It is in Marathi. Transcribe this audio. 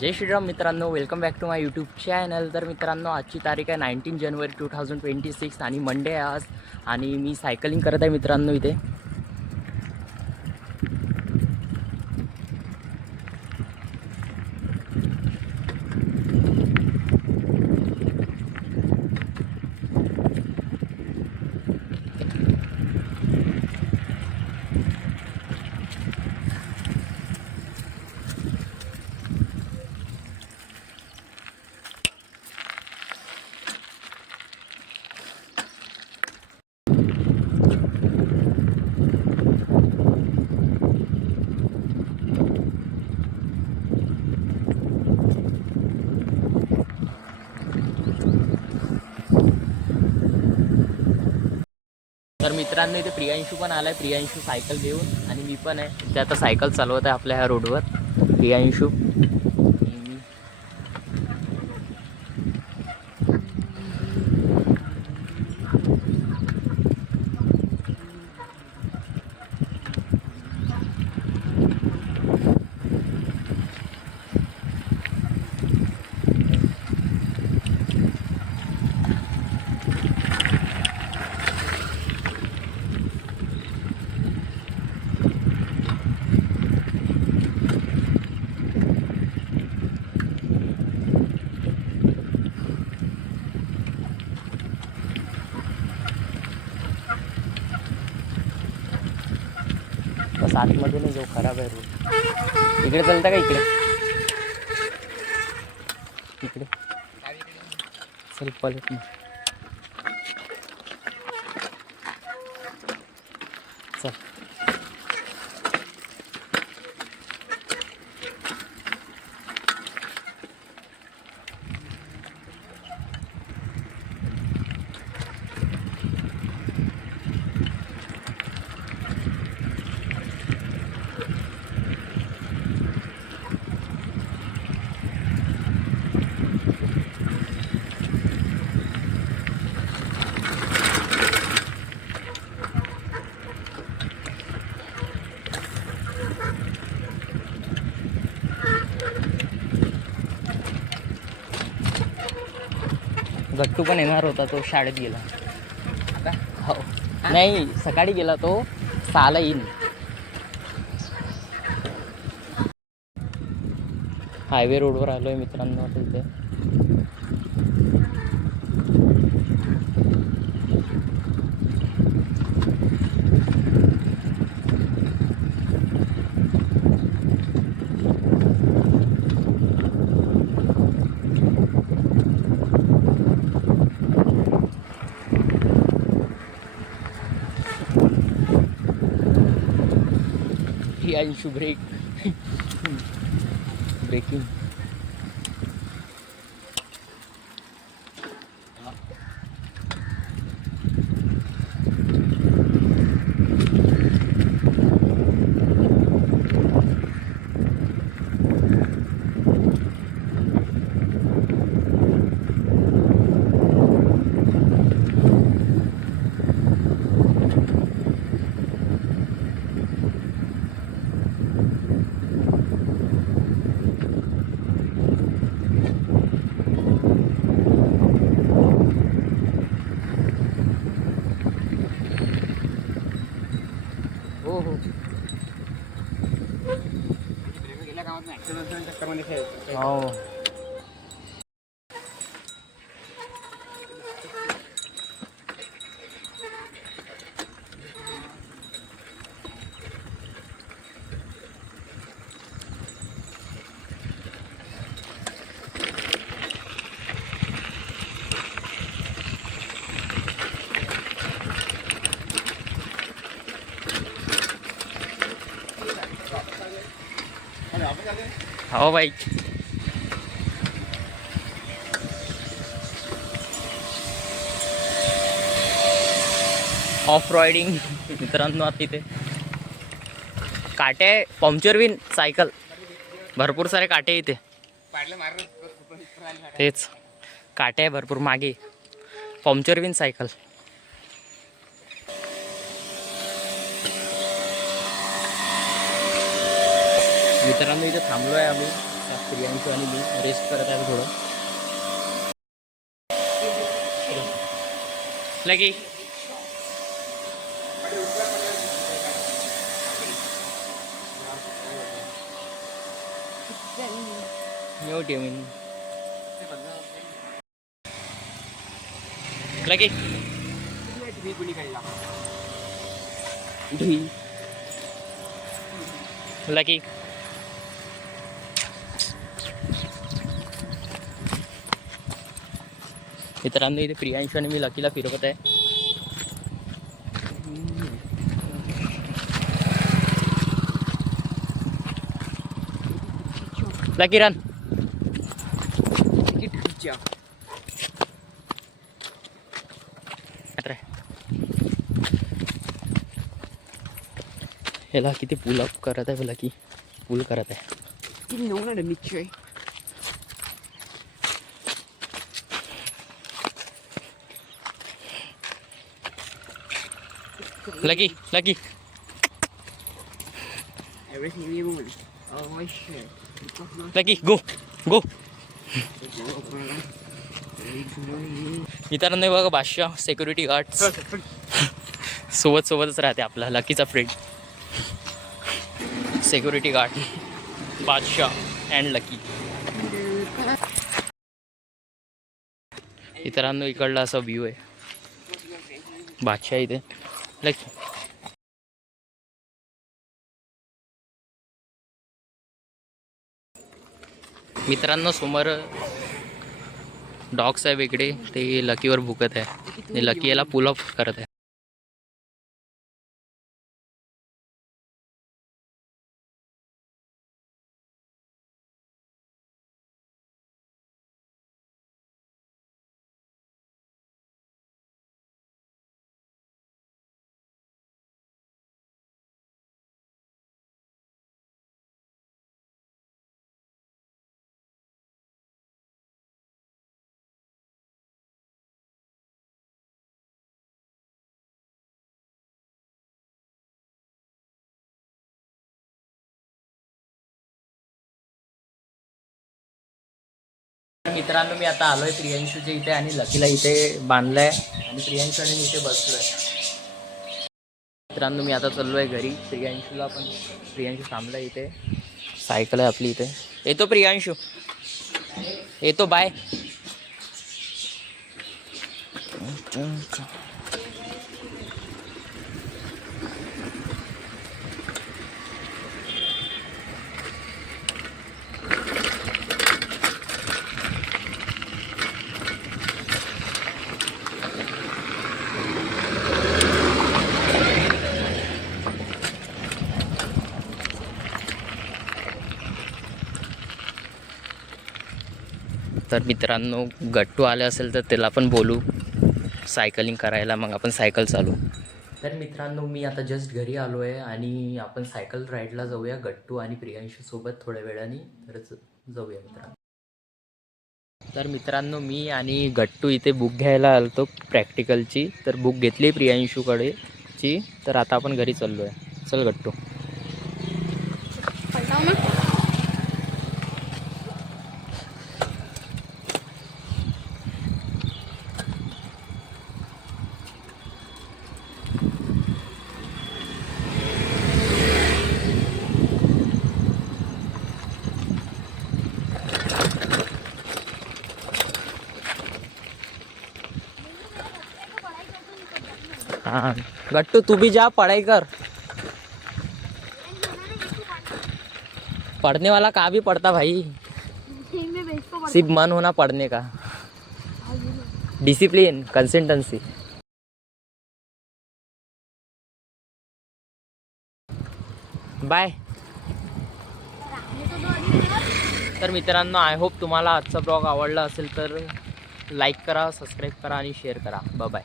जय श्रीराम मित्रांनो, welcome back to my YouTube channel. तर मित्रांनो, आजची तारीख आहे 19 जानेवारी 2026 आणि मंडे आहे आज. आणि मी सायकलिंग करत आहे मित्रांनो इथे. तर मित्रांनो, इथे प्रियांशू पण आलाय. प्रियांशू सायकल घेऊन आणि मी पण आहे. ते आता सायकल चालवत आहे आपल्या ह्या रोडवर प्रियांशू. बस आतमध्ये नाही जो खराब आहे रोड. इकडे चालता का? इकडे इकडे चल पलट ना. चल. गट्टू पण येणार होता, तो शाळेत गेला. हो नाही, सकाळी गेला तो. 6ला येईन. हायवे रोडवर आलोय मित्रांनो आता इथे. प्रियांशू ब्रेकिंग. हो हो हो. हो भाई. ऑफ रायडिंग मित्रांनो. आता इथे काटे आहे, पंक्चर विन सायकल. भरपूर सारे काटे इथे. तेच काटे आहे भरपूर मागे. Puncture win cycle. मित्रांनो इथे थांबलो आहे आम्ही प्रियांशू आणि मी रेस्ट करत आहे थोडं. लगे एवढी मी लगे लकी मित्रांनो इथे प्रियांशू आणि मी लकीला फिरवत आहे. लकी रन ह्याला किती पुल अप करत आहे लकी पुल करत आहे. लकी लकी लकी गो गो. मित्रांनो बघा बादशाह सिक्युरिटी गार्ड सोबतच राहते आपला लकीचा फ्रेंड सिक्युरिटी गार्ड बादशाह अँड लकी. मित्रांनो इकडला असा व्ह्यू आहे बादशाह इथे लकी. मित्रांनो समोर डॉग्स आहे वेगळे ते लकीवर भुकत आहे आणि लकी याला पुल अप करत आहे. मित्रांनो मी आता आलोय प्रियांशूच्या इथे आणि लकीला इथे बांधलाय आणि प्रियांशू आणि मी इथे बसलोय. मित्रांनो मी आता चाललोय घरी. प्रियांशूला पण प्रियांशू थांबलाय इथे सायकल आहे आपली इथे. येतो प्रियांशू येतो बाय. तर मित्रांनो गट्टू आले असेल तर त्याला पण बोलू सायकलिंग करायला मग आपण सायकल चालू. तर मित्रांनो मी आता जस्ट घरी आलो आहे आणि आपण सायकल राईडला जाऊया गट्टू आणि प्रियांशू सोबत थोड्या वेळाने तर जाऊया मित्रांनो. तर मित्रांनो मी आणि गट्टू इथे बुक घ्यायला आलतो प्रॅक्टिकलची. तर बुक घेतली प्रियांशूकडेची. तर आता आपण घरी चाललो आहे. चल गट्टू. हाँ गट्टू तू भी जा पढ़ाई कर. पढ़ने वाला कहाँ भी पढ़ता भाई. सिर्फ मन होना पढ़ने का. Discipline consistency. बाय. तर मित्रांनो आय होप तुम्हाला आजचा ब्लॉग आवडला असेल तर लाईक करा सबस्क्राईब करा आणि शेअर करा. Bye bye.